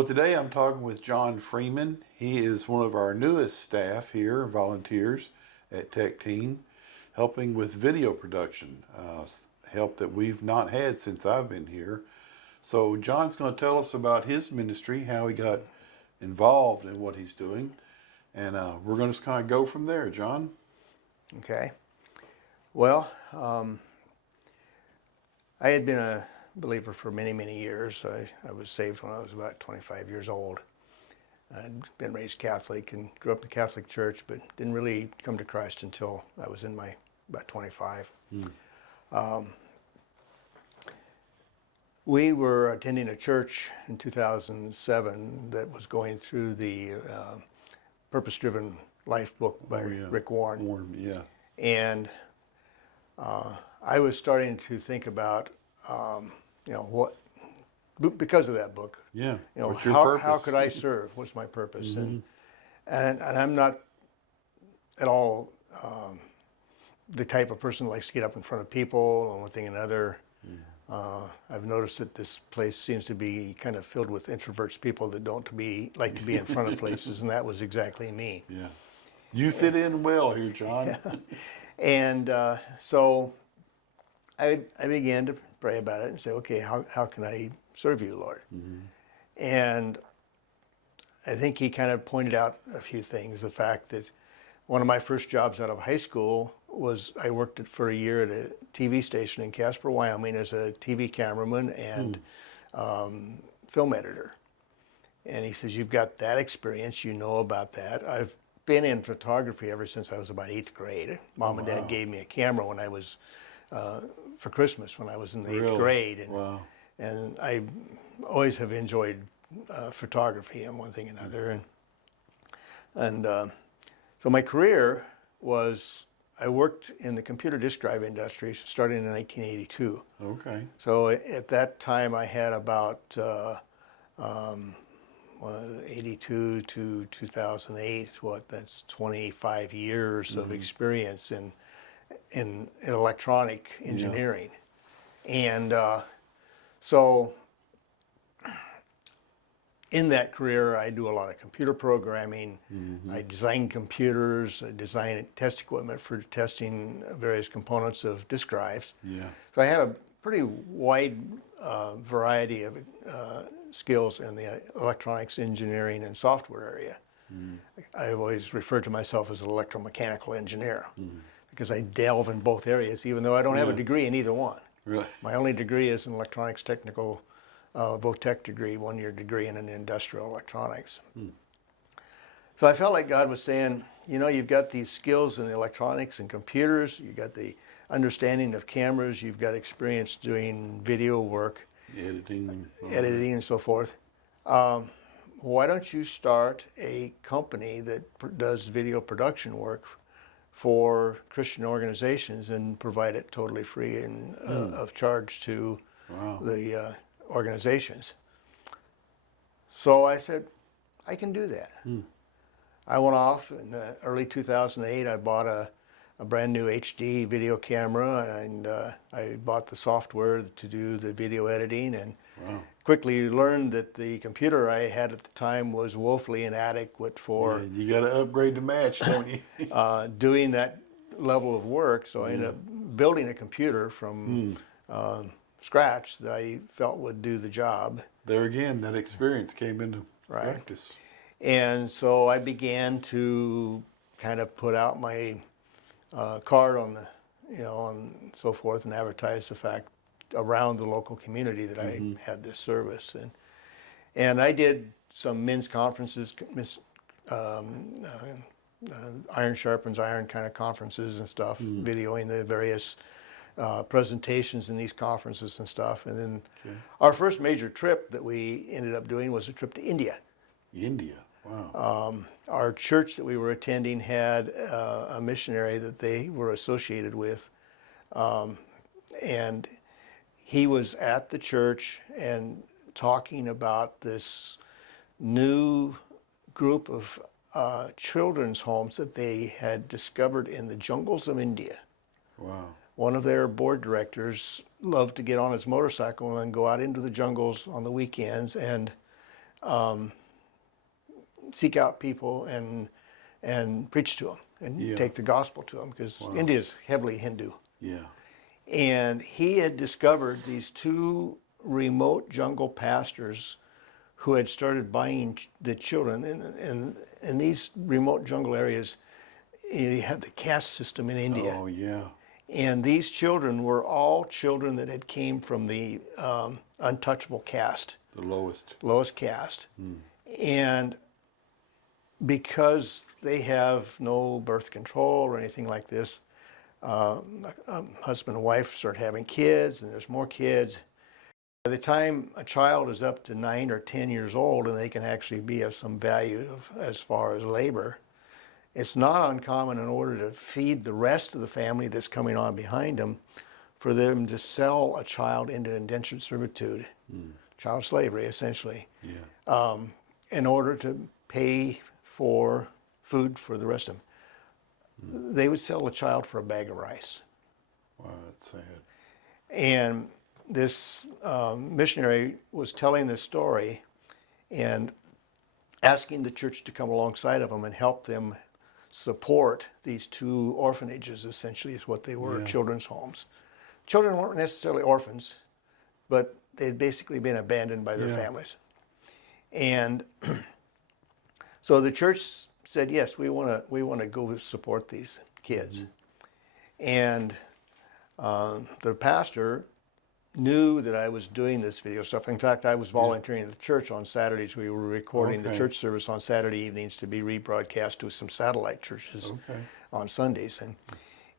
Well, today I'm talking with John Freeman. He is one of our newest staff here, volunteers at TechTeam, helping with video production, help that we've not had since I've been here. So John's going to tell us about his ministry, how he got involved in what he's doing, and we're going to just kind of go from there, John. Okay. Well, I had been a believer for many, many years. I was saved when I was about 25 years old. I'd been raised Catholic and grew up in the Catholic Church, but didn't really come to Christ until I was in my about 25. We were attending a church in 2007 that was going through the Purpose-Driven Life book by Rick Warren. Yeah. And I was starting to think about, what, because of that book. Yeah. What's your how purpose? could I serve? What's my purpose? And I'm not at all the type of person that likes to get up in front of people and one thing and another. I've noticed that this place seems to be kind of filled with introverts, people that don't like to be in front of places, and that was exactly me. Yeah. You fit in well here, John. Yeah. And so I began to pray about it and say, okay, how can I serve you, Lord? And I think he kind of pointed out a few things. The fact that one of my first jobs out of high school was I worked for a year at a TV station in Casper, Wyoming as a TV cameraman and film editor. And he says, you've got that experience, you know about that. I've been in photography ever since I was about 8th grade. Mom and Dad gave me a camera when I was, for Christmas when I was in the 8th grade. And, and I always have enjoyed photography and one thing and another. And so my career was, I worked in the computer disk drive industry starting in 1982. Okay. So at that time I had about 82 to 2008, that's 25 years of experience in electronic engineering. And so in that career, I do a lot of computer programming. I design computers, I design test equipment for testing various components of disk drives. Yeah. So I had a pretty wide variety of skills in the electronics engineering and software area. I've always referred to myself as an electromechanical engineer because I delve in both areas, even though I don't have a degree in either one. Really? My only degree is an electronics technical VOTEC degree, 1-year degree in industrial electronics. So I felt like God was saying, you've got these skills in the electronics and computers, you've got the understanding of cameras, you've got experience doing video work, editing and so forth. Why don't you start a company that does video production work for Christian organizations and provide it totally free and of charge to the organizations? So I said, I can do that. I went off in early 2008. I bought a brand new HD video camera, and I bought the software to do the video editing, and quickly learned that the computer I had at the time was woefully inadequate for you got to upgrade to match, don't you? doing that level of work. So I ended up building a computer from scratch that I felt would do the job. There again, that experience came into practice. And so I began to kind of put out my card on the, and so forth, and advertise the fact around the local community that I had this service. And I did some men's conferences, iron sharpens iron kind of conferences and stuff, videoing the various presentations in these conferences and stuff. And then our first major trip that we ended up doing was a trip to India. India, wow. Our church that we were attending had a missionary that they were associated with. And he was at the church and talking about this new group of children's homes that they had discovered in the jungles of India. Wow. One of their board directors loved to get on his motorcycle and go out into the jungles on the weekends and seek out people and preach to them and Yeah. take the gospel to them, because Wow. India is heavily Hindu. Yeah. And he had discovered these two remote jungle pastors who had started buying the children. And in these remote jungle areas, you had the caste system in India. Oh, yeah. And these children were all children that had came from the untouchable caste, The lowest. lowest caste. And because they have no birth control or anything like this, husband and wife start having kids, and there's more kids. By the time a child is up to 9 or 10 years old and they can actually be of some value as far as labor, it's not uncommon, in order to feed the rest of the family that's coming on behind them, for them to sell a child into indentured servitude, child slavery essentially, Yeah. in order to pay for food for the rest of them. They would sell a child for a bag of rice. Wow, that's sad. And this missionary was telling this story and asking the church to come alongside of them and help them support these two orphanages, essentially, is what they were, Yeah. children's homes. Children weren't necessarily orphans, but they'd basically been abandoned by their Yeah. families. And so the church said, yes, we want to go support these kids. And the pastor knew that I was doing this video stuff. In fact, I was volunteering at the church on Saturdays. We were recording the Okay. church service on Saturday evenings to be rebroadcast to some satellite churches Okay. on Sundays. And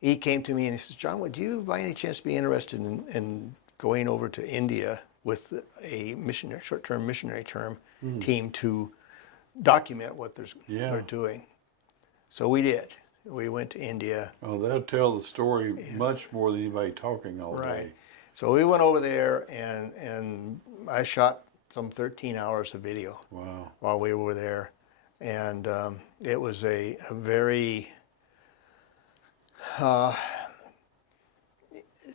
he came to me and he says, John, would you by any chance be interested in going over to India with a missionary, short-term missionary team to document what they're doing? So we did. We went to India. Oh, that'll tell the story much more than anybody talking all Right. day. So we went over there, and I shot some 13 hours of video Wow. while we were there. And it was a very,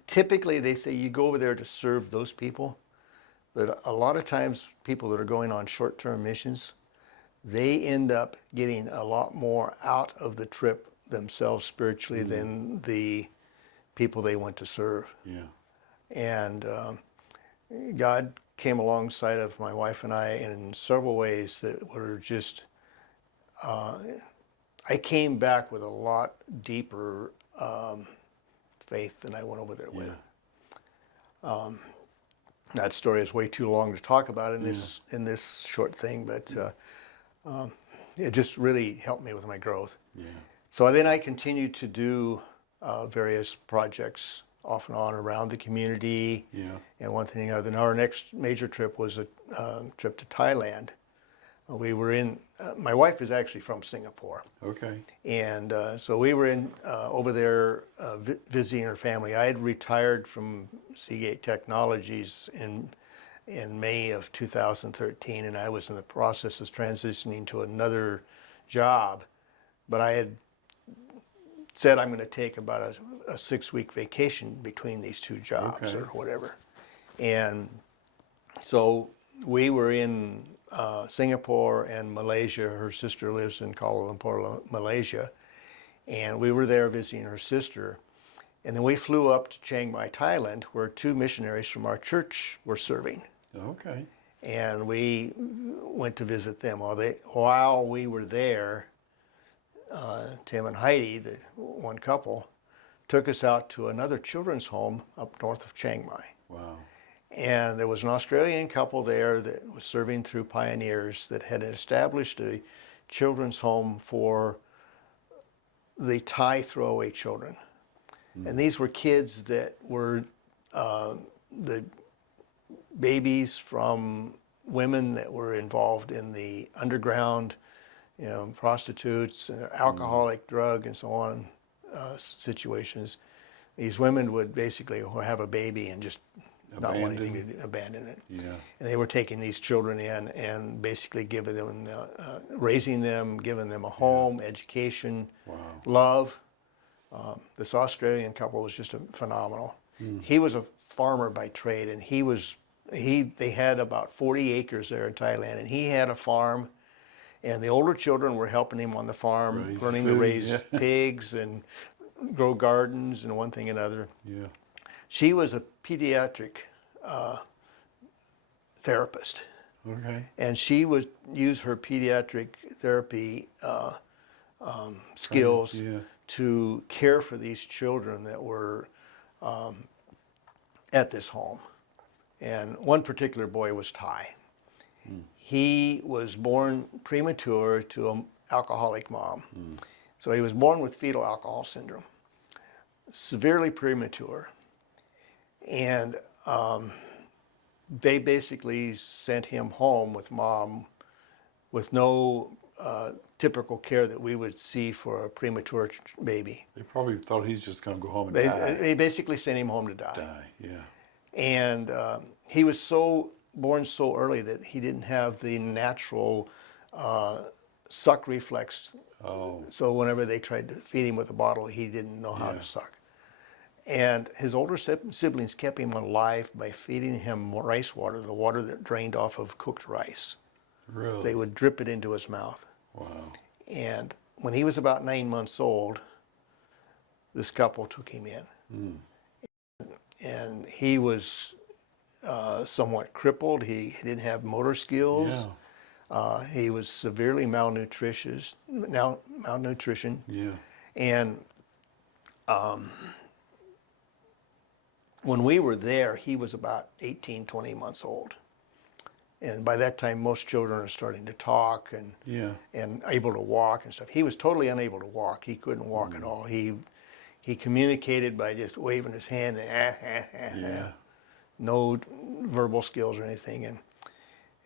typically they say you go over there to serve those people, but a lot of times people that are going on short-term missions, they end up getting a lot more out of the trip themselves spiritually than the people they went to serve. Yeah. And God came alongside of my wife and I in several ways that were just, I came back with a lot deeper faith than I went over there with. That story is way too long to talk about in this short thing, but it just really helped me with my growth. Yeah. So then I continued to do various projects off and on around the community, Yeah. and one thing or another. Now our next major trip was a trip to Thailand. We were in, my wife is actually from Singapore, Okay. and so we were in over there visiting her family. I had retired from Seagate Technologies in May of 2013, and I was in the process of transitioning to another job, but I had said I'm going to take about a 6-week vacation between these two jobs Okay. or whatever. And so we were in Singapore and Malaysia. Her sister lives in Kuala Lumpur, Malaysia. And we were there visiting her sister. And then we flew up to Chiang Mai, Thailand, where 2 missionaries from our church were serving. Okay. And we went to visit them. While we were there, Tim and Heidi, the one couple, took us out to another children's home up north of Chiang Mai. Wow. And there was an Australian couple there that was serving through pioneers that had established a children's home for the Thai throwaway children. And these were kids that were the babies from women that were involved in the underground, prostitutes, alcoholic, drug, and so on situations. These women would basically have a baby and just not want anything to do, abandon it. Yeah. And they were taking these children in and basically giving them, raising them, giving them a home, education, Wow. love. This Australian couple was just phenomenal. He was a farmer by trade, and he was They had about 40 acres there in Thailand, and he had a farm, and the older children were helping him on the farm, Raise learning to food, raise yeah. pigs and grow gardens and one thing and another. Yeah. She was a pediatric therapist, Okay. and she would use her pediatric therapy skills Yeah. to care for these children that were at this home. And one particular boy was Thai. He was born premature to an alcoholic mom. So he was born with fetal alcohol syndrome, severely premature. And they basically sent him home with mom with no typical care that we would see for a premature baby. They probably thought he's just going to go home and They basically sent him home to die. Yeah. And he was born so early that he didn't have the natural suck reflex. Oh. So whenever they tried to feed him with a bottle, he didn't know how to suck. And his older siblings kept him alive by feeding him rice water, the water that drained off of cooked rice. Really? They would drip it into his mouth. Wow. And when he was about 9 months old, this couple took him in. And he was somewhat crippled. He didn't have motor skills. Yeah. He was severely malnutrition. Yeah. And when we were there, he was about 18, 20 months old. And by that time, most children are starting to talk and able to walk and stuff. He was totally unable to walk. He couldn't walk at all. He communicated by just waving his hand and no verbal skills or anything.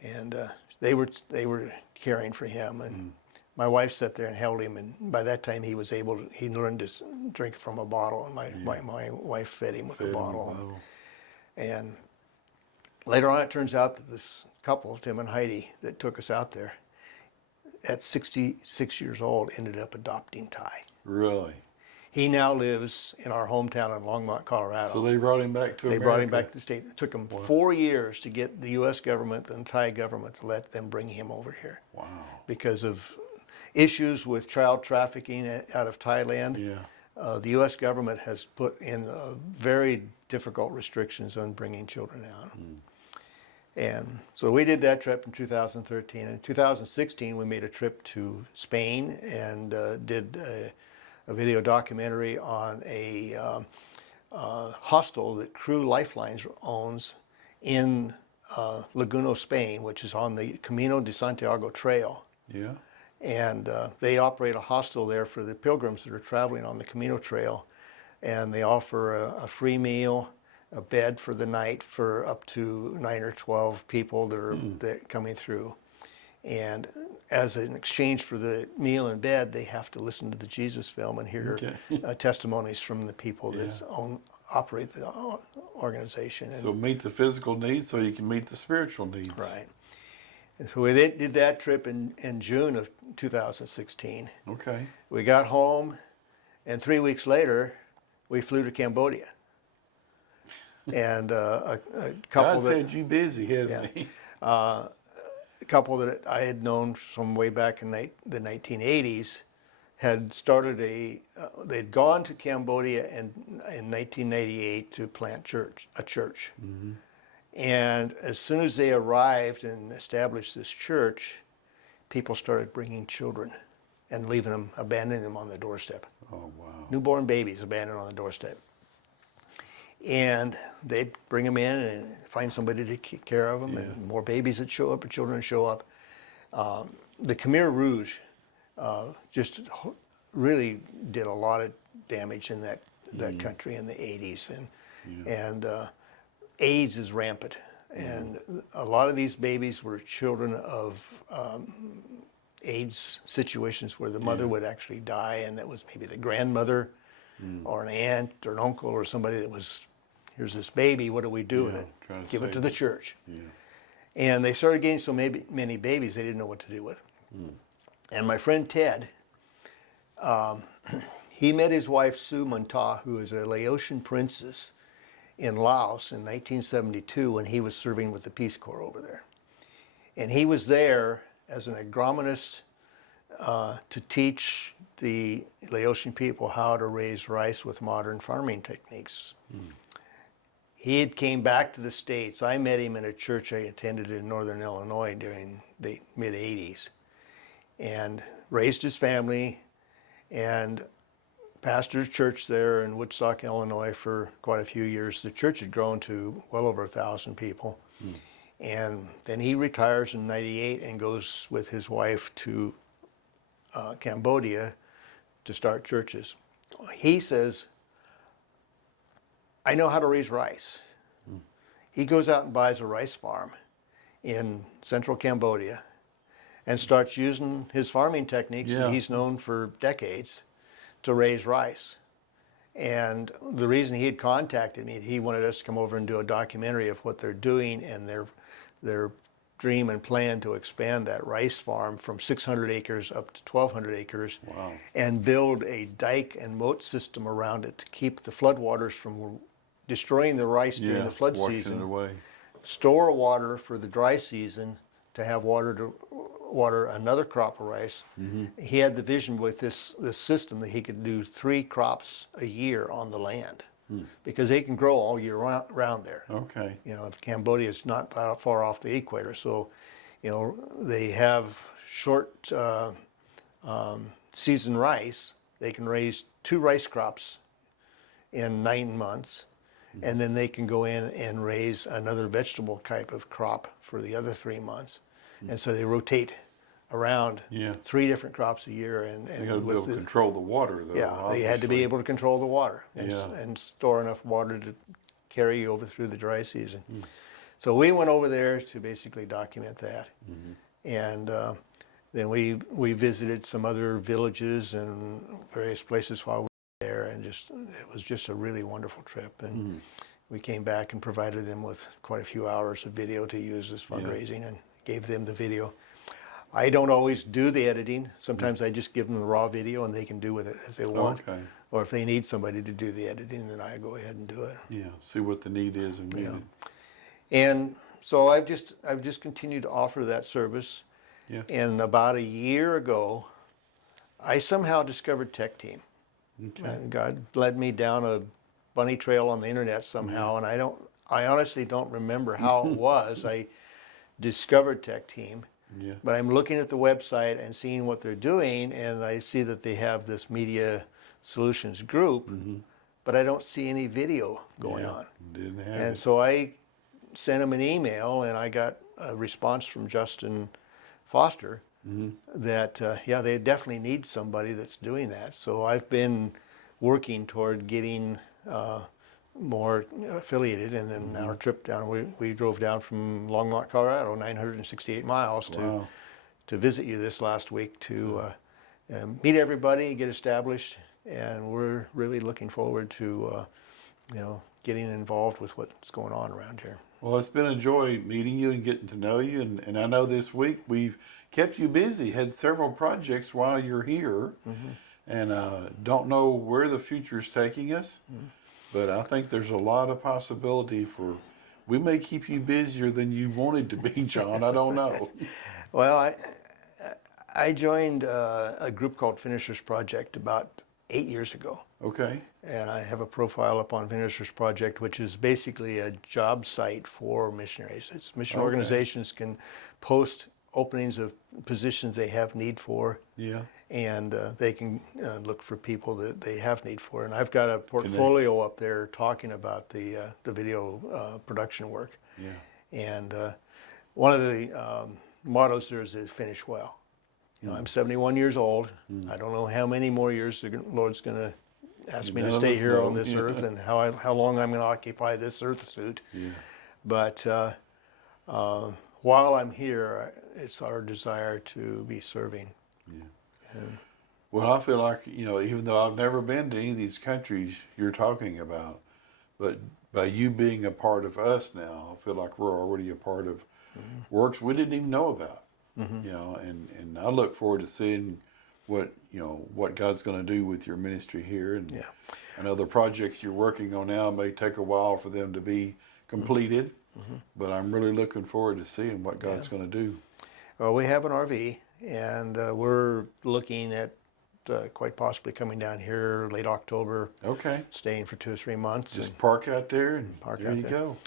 And they were caring for him. And my wife sat there and held him. And by that time, he learned to drink from a bottle. And my wife fed him with a bottle. And later on, it turns out that this couple, Tim and Heidi, that took us out there, at 66 years old, ended up adopting Ty. Really? He now lives in our hometown in Longmont, Colorado. So they brought him back to America? They brought him back to the state. It took them 4 years to get the U.S. government and the Thai government to let them bring him over here. Wow. Because of issues with child trafficking out of Thailand. Yeah. The U.S. government has put in very difficult restrictions on bringing children out. And so we did that trip in 2013. In 2016, we made a trip to Spain and did a video documentary on a hostel that Crew Lifelines owns in Laguna, Spain, which is on the Camino de Santiago Trail. Yeah. And they operate a hostel there for the pilgrims that are traveling on the Camino Trail. And they offer a free meal, a bed for the night for up to 9 or 12 people that are coming through. And as an exchange for the meal and bed, they have to listen to the Jesus film and hear testimonies from the people that operate the organization. And so meet the physical needs so you can meet the spiritual needs. right. And so we did that trip in June of 2016. Okay. We got home, and 3 weeks later, we flew to Cambodia. And a couple God said you busy, hasn't he? a couple that I had known from way back in the 1980s had started they'd gone to Cambodia in 1998 to plant a church. And as soon as they arrived and established this church, people started bringing children and abandoning them on the doorstep. Oh, wow. Newborn babies abandoned on the doorstep. And they'd bring them in and find somebody to take care of them, and more babies would show up, or children would show up. The Khmer Rouge just really did a lot of damage in that country in the 80s. And AIDS is rampant. And a lot of these babies were children of AIDS situations where the mother would actually die, and that was maybe the grandmother or an aunt or an uncle or somebody that was, here's this baby, what do we do with it? Give it to the church. And they started getting so many babies they didn't know what to do with. And my friend Ted, he met his wife Sue Munta, who is a Laotian princess in Laos in 1972 when he was serving with the Peace Corps over there. And he was there as an agronomist to teach the Laotian people how to raise rice with modern farming techniques. He had came back to the States. I met him in a church I attended in Northern Illinois during the mid-'80s, and raised his family and pastored a church there in Woodstock, Illinois for quite a few years. The church had grown to well over 1,000 people. And then he retires in '98 and goes with his wife to Cambodia to start churches. He says, I know how to raise rice. He goes out and buys a rice farm in central Cambodia and starts using his farming techniques that he's known for decades to raise rice. And the reason he had contacted me, he wanted us to come over and do a documentary of what they're doing and their dream and plan to expand that rice farm from 600 acres up to 1,200 acres. Wow. And build a dike and moat system around it to keep the floodwaters from destroying the rice during the flood washing season. it away. Store water for the dry season to have water to water another crop of rice. He had the vision with this system that he could do 3 crops a year on the land because they can grow all year round there. Okay. You know, Cambodia is not that far off the equator, so you know they have short season rice. They can raise 2 rice crops in 9 months, and then they can go in and raise another vegetable type of crop for the other 3 months. And so they rotate around 3 different crops a year. And You got to be able to control the water, though. they had to be obviously. able to control the water and, Yeah. and store enough water to carry you over through the dry season. So we went over there to basically document that. And then we visited some other villages and various places while we were there, and it was just a really wonderful trip. And we came back and provided them with quite a few hours of video to use as fundraising and gave them the video. I don't always do the editing. Sometimes I just give them the raw video and they can do with it as they want. Okay. Or if they need somebody to do the editing, then I go ahead and do it. Yeah. See what the need is and meet it. And so I've just continued to offer that service. Yeah. And about a year ago, I somehow discovered TechTeam. Okay. And God led me down a bunny trail on the internet somehow, and I honestly don't remember how it was. I discovered TechTeam, but I'm looking at the website and seeing what they're doing, and I see that they have this media solutions group, but I don't see any video going on. Didn't have And it. so I sent them an email, and I got a response from Justin Foster that, they definitely need somebody that's doing that. So I've been working toward getting more affiliated, and then our trip down, we drove down from Longmont, Colorado, 968 miles to visit you this last week to meet everybody, get established, and we're really looking forward to getting involved with what's going on around here. Well, it's been a joy meeting you and getting to know you, and I know this week we've kept you busy, had several projects while you're here, and don't know where the future is taking us, but I think there's a lot of possibility for, we may keep you busier than you wanted to be, John. I don't know. Well, I joined a group called Finishers Project about 8 years ago. Okay. And I have a profile up on Finishers Project, which is basically a job site for missionaries. It's mission organizations can post openings of positions they have need for. Yeah. And they can look for people that they have need for. And I've got a portfolio up there talking about the video production work. Yeah. And one of the mottos there is finish well. You know, I'm 71 years old. I don't know how many more years the Lord's going to ask me to stay here on this earth, and how long I'm going to occupy this earth suit. Yeah. But while I'm here, it's our desire to be serving. Yeah. And, well, I feel like, even though I've never been to any of these countries you're talking about, but by you being a part of us now, I feel like we're already a part of works we didn't even know about. And I look forward to seeing what God's going to do with your ministry here. And Yeah. I know the projects you're working on now may take a while for them to be completed, but I'm really looking forward to seeing what God's going to do. Well, we have an RV, and we're looking at quite possibly coming down here late October, Okay. staying for 2 or 3 months. Just park out there and Park there out you there. go.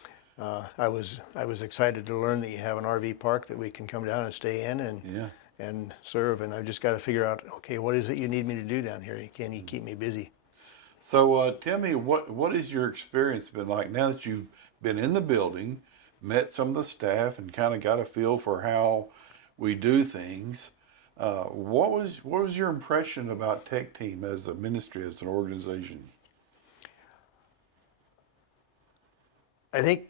I was excited to learn that you have an RV park that we can come down and stay in and serve. And I've just got to figure out, okay, what is it you need me to do down here? Can you keep me busy? So tell me, what has your experience been like now that you've been in the building, met some of the staff, and kind of got a feel for how we do things? What was your impression about TechTeam as a ministry, as an organization? I think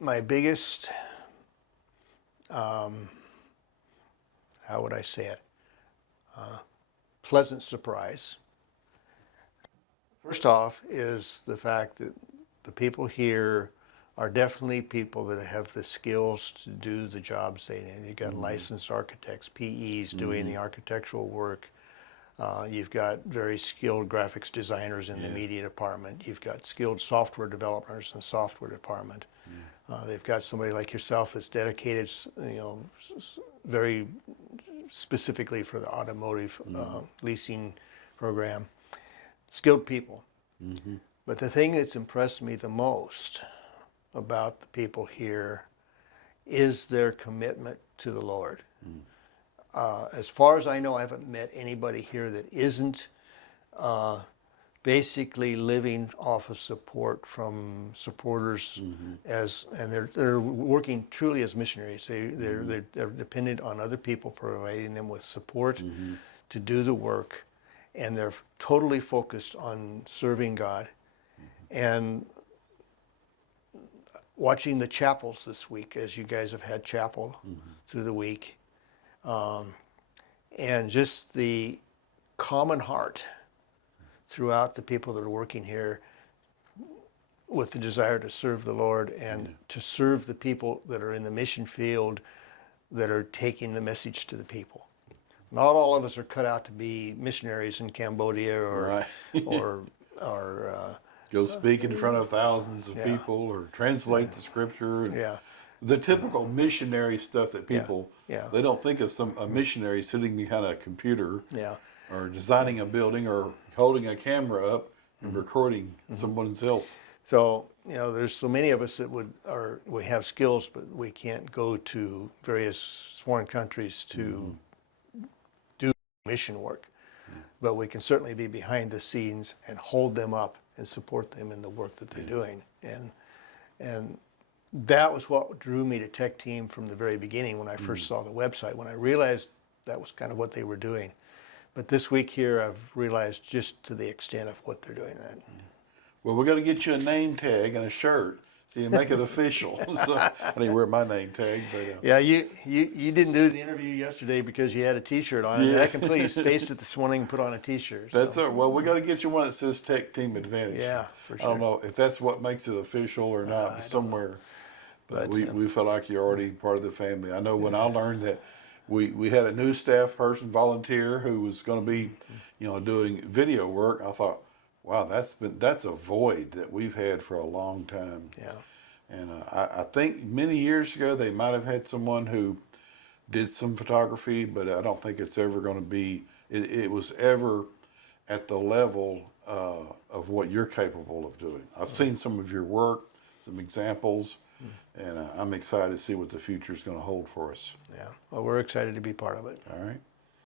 my biggest, how would I say it, pleasant surprise, first off, is the fact that the people here are definitely people that have the skills to do the jobs they need. You've got licensed architects, PEs doing the architectural work. You've got very skilled graphics designers in the media department. You've got skilled software developers in the software department. They've got somebody like yourself that's dedicated, very specifically for the automotive leasing program. Skilled people. But the thing that's impressed me the most about the people here is their commitment to the Lord. As far as I know, I haven't met anybody here that isn't basically living off of support from supporters, and they're working truly as missionaries. They're dependent on other people providing them with support to do the work, and they're totally focused on serving God. And watching the chapels this week, as you guys have had chapel through the week, and just the common heart throughout the people that are working here with the desire to serve the Lord and to serve the people that are in the mission field that are taking the message to the people. Not all of us are cut out to be missionaries in Cambodia or Go speak in front of thousands of people or translate the scripture. And the typical missionary stuff that people, they don't think of a missionary sitting behind a computer or designing a building or holding a camera up and recording someone else. So, there's so many of us that we have skills, but we can't go to various foreign countries to do mission work. But we can certainly be behind the scenes and hold them up and support them in the work that they're doing. And that was what drew me to TechTeam from the very beginning when I first saw the website, when I realized that was kind of what they were doing. But this week here, I've realized just to the extent of what they're doing. Well, we're going to get you a name tag and a shirt so you make it official. So I didn't wear my name tag, but yeah, you didn't do the interview yesterday because you had a T-shirt on. And I completely spaced it this morning and put on a T-shirt. That's it. Well, we got to get you one that says TechTeam Advantage. Yeah, for sure. I don't know if that's what makes it official or not, but somewhere. But we feel like you're already part of the family. I know when I learned that we had a new staff person volunteer who was going to be, doing video work, I thought, wow, that's a void that we've had for a long time. Yeah. And I think many years ago they might have had someone who did some photography, but I don't think it's ever going to be. It was ever at the level of what you're capable of doing. I've seen some of your work, some examples, and I'm excited to see what the future is going to hold for us. Yeah. Well, we're excited to be part of it. All right.